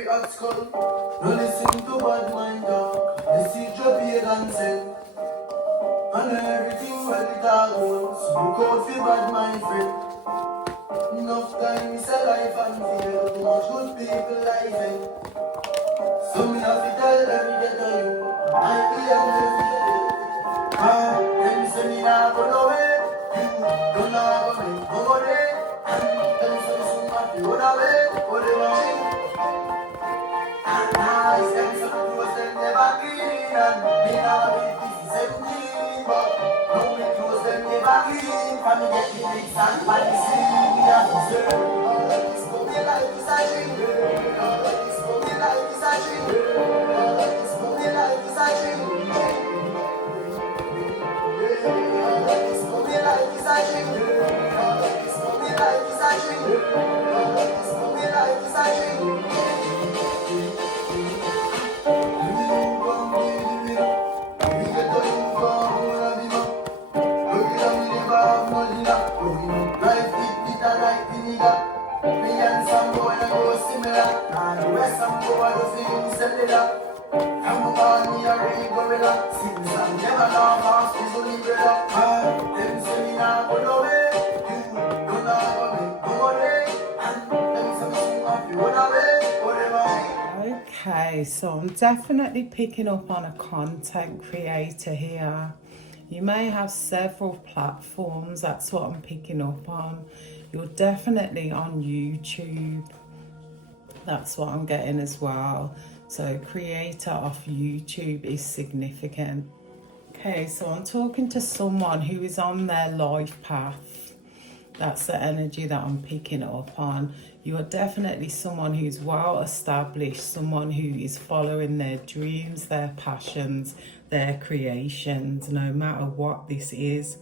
every hot skull. No listen to bad mind talk. Message your pagan send. And everything well it all goes. Look out for bad mind friend. Enough time is a life and fear. Too much good people life end. So me have to tell every day to you. I am every day. Them say me nah go nowhere. You don't know how to make no money. And them say me soon have to go away. What they want me? Nice them so close them never clean. And me now be 17. But now we close them never clean. Can me get the bricks and policy? Me have to say all of this for me life is a dream. All of this for me life is a dream. All of this for me life is a dream. All of this for me life is a dream. All of this for me life is a dream. All of this for me life is a dream. Life it bitter like vinegar. Me and some boy I go similar. And the rest some boy I go feel cellular. I'm born me a real gorilla. Since I'm never long off is only gorilla. Them say me nah go nowhere. You don't know how to make no money. And them say me soon have to run away. Whatever. Okay, so I'm definitely picking up on a content creator here. You may have several platforms, that's what I'm picking up on. You're definitely on YouTube. That's what I'm getting as well. So creator off YouTube is significant. Okay, so I'm talking to someone who is on their life path. That's the energy that I'm picking up on. You are definitely someone who's well established, someone who is following their dreams, their passions, their creations, no matter what this is.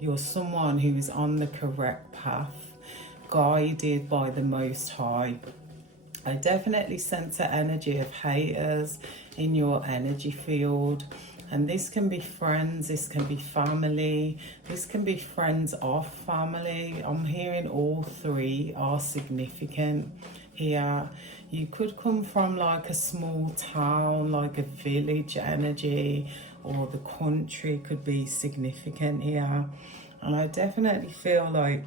You're someone who is on the correct path, guided by the Most High. I definitely sense the energy of haters in your energy field. And this can be friends, this can be family, this can be friends of family. I'm hearing all three are significant here. You could come from like a small town, like a village energy, or the country could be significant here. And I definitely feel like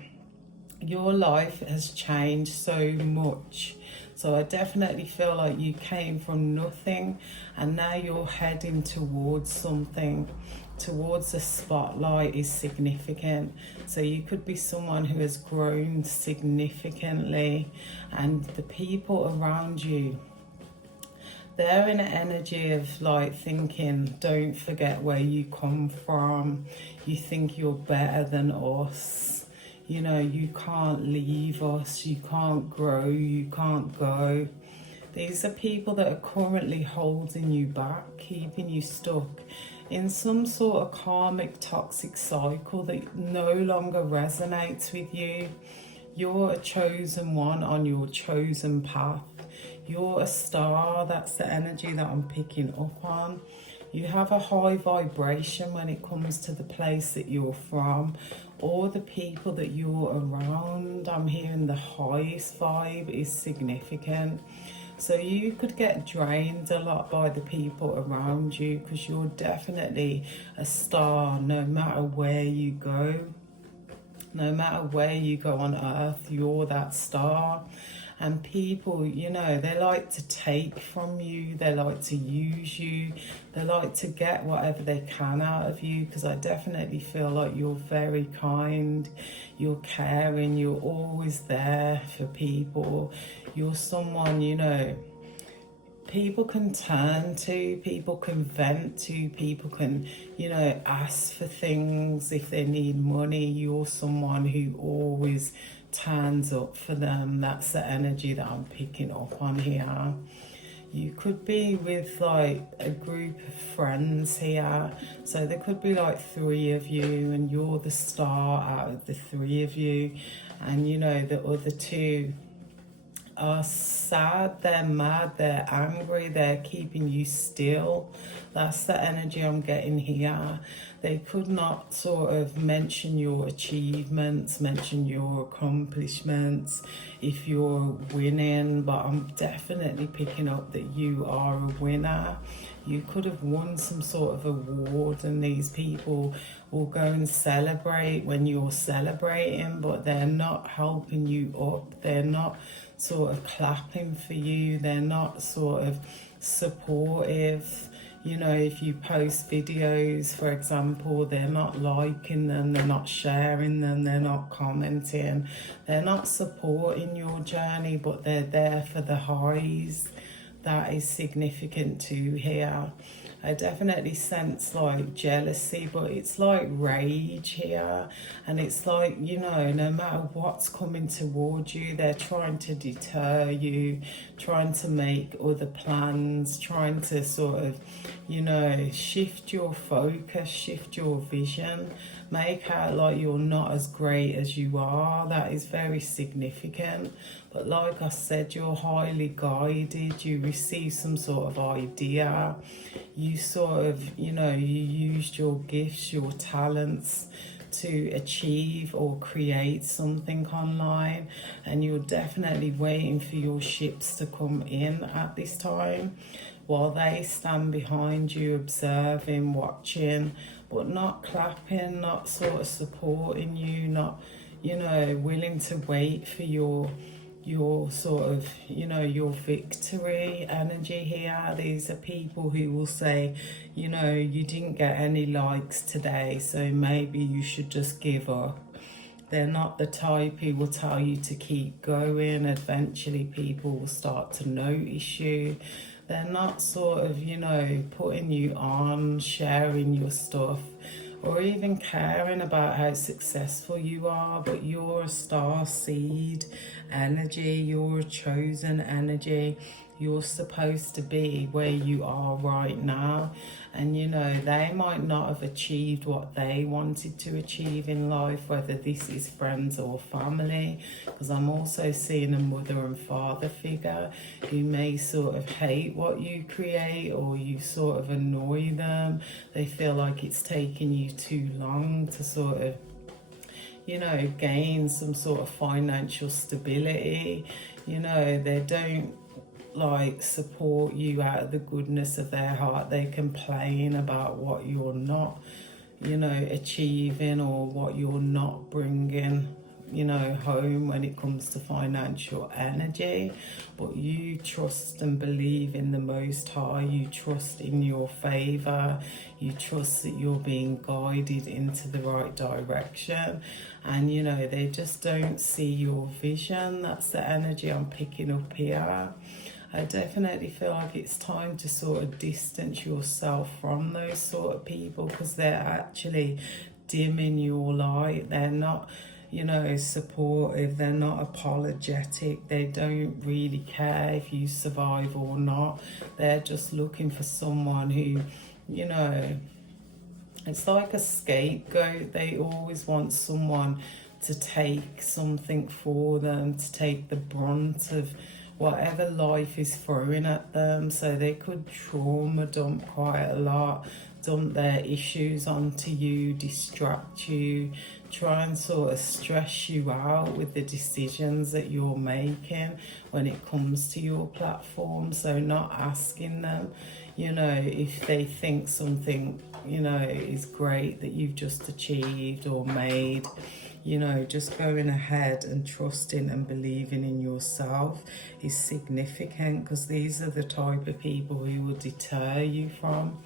your life has changed so much. So I definitely feel like you came from nothing and now you're heading towards something, towards the spotlight is significant. So you could be someone who has grown significantly, and the people around you, they're in an energy of like thinking, don't forget where you come from. You think you're better than us. You know, you can't leave us, you can't grow, you can't go. These are people that are currently holding you back, keeping you stuck in some sort of karmic toxic cycle that no longer resonates with you. You're a chosen one on your chosen path. You're a star, that's the energy that I'm picking up on. You have a high vibration when it comes to the place that you're from or the people that you're around. I'm hearing the highest vibe is significant. So you could get drained a lot by the people around you because you're definitely a star no matter where you go. No matter where you go on earth, you're that star. And people, you know, they like to take from you, they like to use you, they like to get whatever they can out of you, because I definitely feel like you're very kind, you're caring, you're always there for people. You're someone, you know, people can turn to, people can vent to, people can, you know, ask for things if they need money. You're someone who always turns up for them. That's the energy that I'm picking up on here. You could be with like a group of friends here. So there could be like 3 of you and you're the star out of the 3 of you. And you know, the other 2 are sad, they're mad, they're angry, they're keeping you still. That's the energy I'm getting here. They could not sort of mention your achievements, mention your accomplishments, if you're winning, but I'm definitely picking up that you are a winner. You could have won some sort of award, and these people will go and celebrate when you're celebrating, but they're not helping you up. They're not sort of clapping for you. They're not sort of supportive. You know, if you post videos, for example, they're not liking them, they're not sharing them, they're not commenting, they're not supporting your journey, but they're there for the highs. That is significant too here. I definitely sense like jealousy, but it's like rage here. And it's like, you know, no matter what's coming towards you, they're trying to deter you, trying to make other plans, trying to sort of, you know, shift your focus, shift your vision, make out like you're not as great as you are. That is very significant. But like I said, you're highly guided. You receive some sort of idea. You sort of, you know, you used your gifts, your talents to achieve or create something online, and you're definitely waiting for your ships to come in at this time, while they stand behind you observing, watching, but not clapping, not sort of supporting you, not, you know, willing to wait for your sort of, you know, your victory energy here. These are people who will say, you know, you didn't get any likes today, so maybe you should just give up. They're not the type who will tell you to keep going. Eventually people will start to notice you. They're not sort of, you know, putting you on, sharing your stuff, or even caring about how successful you are, but you're a star seed energy, you're a chosen energy. You're supposed to be where you are right now. And you know, they might not have achieved what they wanted to achieve in life, whether this is friends or family, because I'm also seeing a mother and father figure who may sort of hate what you create, or you sort of annoy them. They feel like it's taking you too long to sort of, you know, gain some sort of financial stability. You know, they don't like support you out of the goodness of their heart. They complain about what you're not, you know, achieving, or what you're not bringing, you know, home when it comes to financial energy. But you trust and believe in the Most High. You trust in your favor. You trust that you're being guided into the right direction. And you know, they just don't see your vision. That's the energy I'm picking up here. I definitely feel like it's time to sort of distance yourself from those sort of people, because they're actually dimming your light. They're not, you know, supportive. They're not apologetic. They don't really care if you survive or not. They're just looking for someone who, you know, it's like a scapegoat. They always want someone to take something for them, to take the brunt of whatever life is throwing at them. So they could trauma dump quite a lot, dump their issues onto you, distract you, try and sort of stress you out with the decisions that you're making when it comes to your platform. So not asking them, you know, if they think something, you know, is great that you've just achieved or made. You know, just going ahead and trusting and believing in yourself is significant, because these are the type of people who will deter you from,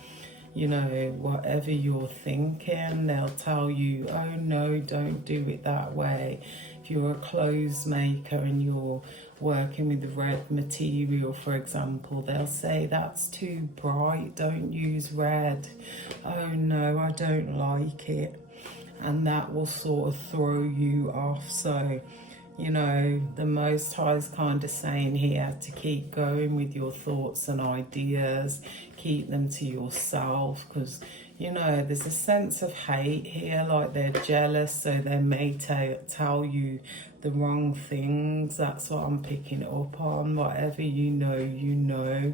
you know, whatever you're thinking. They'll tell you, oh no, don't do it that way. If you're a clothes maker and you're working with red material, for example, they'll say that's too bright, don't use red. Oh no, I don't like it. And that will sort of throw you off. So, you know, the Most High is kind of saying here to keep going with your thoughts and ideas, keep them to yourself, because you know, there's a sense of hate here, like they're jealous, so they may tell you the wrong things. That's what I'm picking up on. Whatever you know, you know.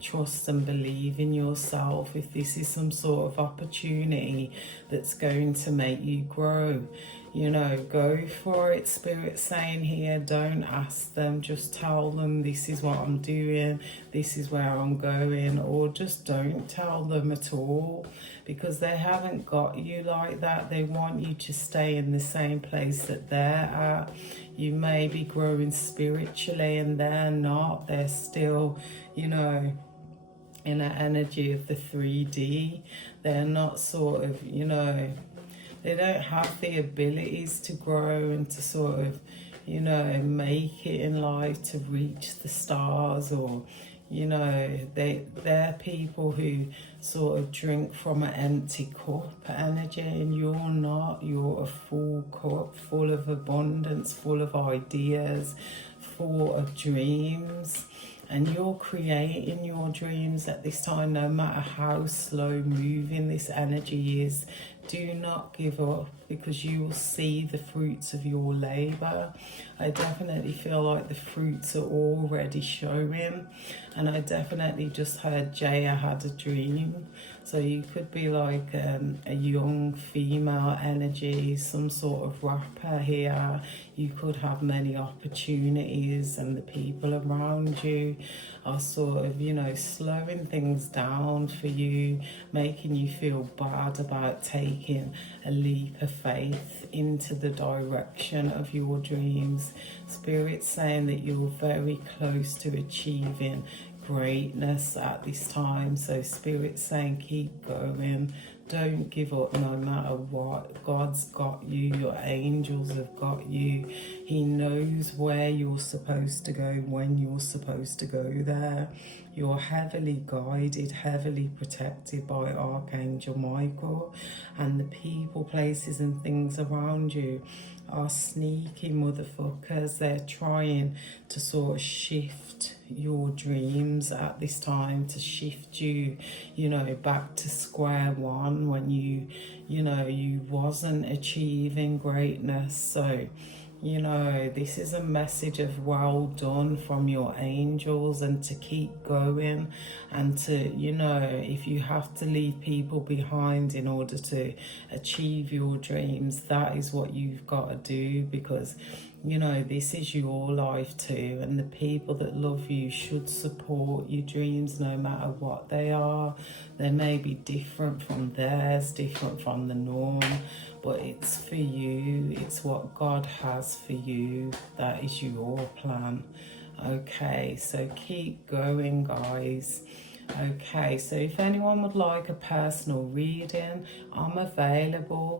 Trust and believe in yourself. If this is some sort of opportunity that's going to make you grow, you know, go for it. Spirit saying here, don't ask them, just tell them this is what I'm doing, this is where I'm going, or just don't tell them at all, because they haven't got you like that. They want you to stay in the same place that they're at. You may be growing spiritually and they're not. They're still, you know, in an energy of the 3D. They're not sort of, you know, they don't have the abilities to grow and to sort of, you know, make it in life, to reach the stars, or, you know, they're people who sort of drink from an empty cup energy, and you're not. You're a full cup, full of abundance, full of ideas, full of dreams. And you're creating your dreams at this time, no matter how slow moving this energy is. Do not give up, because you will see the fruits of your labor. I definitely feel like the fruits are already showing. And I definitely just heard Jaya had a dream. So you could be like a young female energy, some sort of rapper here. You could have many opportunities, and the people around you are sort of, you know, slowing things down for you, making you feel bad about taking a leap of faith into the direction of your dreams. Spirit's saying that you're very close to achieving greatness at this time. So Spirit's saying keep going, don't give up no matter what. God's got you, your angels have got you. He knows where you're supposed to go, when you're supposed to go there. You're heavily guided, heavily protected by Archangel Michael, and the people, places and things around you are sneaky motherfuckers. They're trying to sort of shift your dreams at this time, to shift you, you know, back to square one when you know, you wasn't achieving greatness. So, you know, this is a message of well done from your angels, and to keep going, and to, you know, if you have to leave people behind in order to achieve your dreams, that is what you've got to do, because, you know, this is your life too, and the people that love you should support your dreams no matter what they are. They may be different from theirs, different from the norm, but it's for you. It's what God has for you. That is your plan. Okay, so keep going, guys. Okay, so if anyone would like a personal reading, I'm available.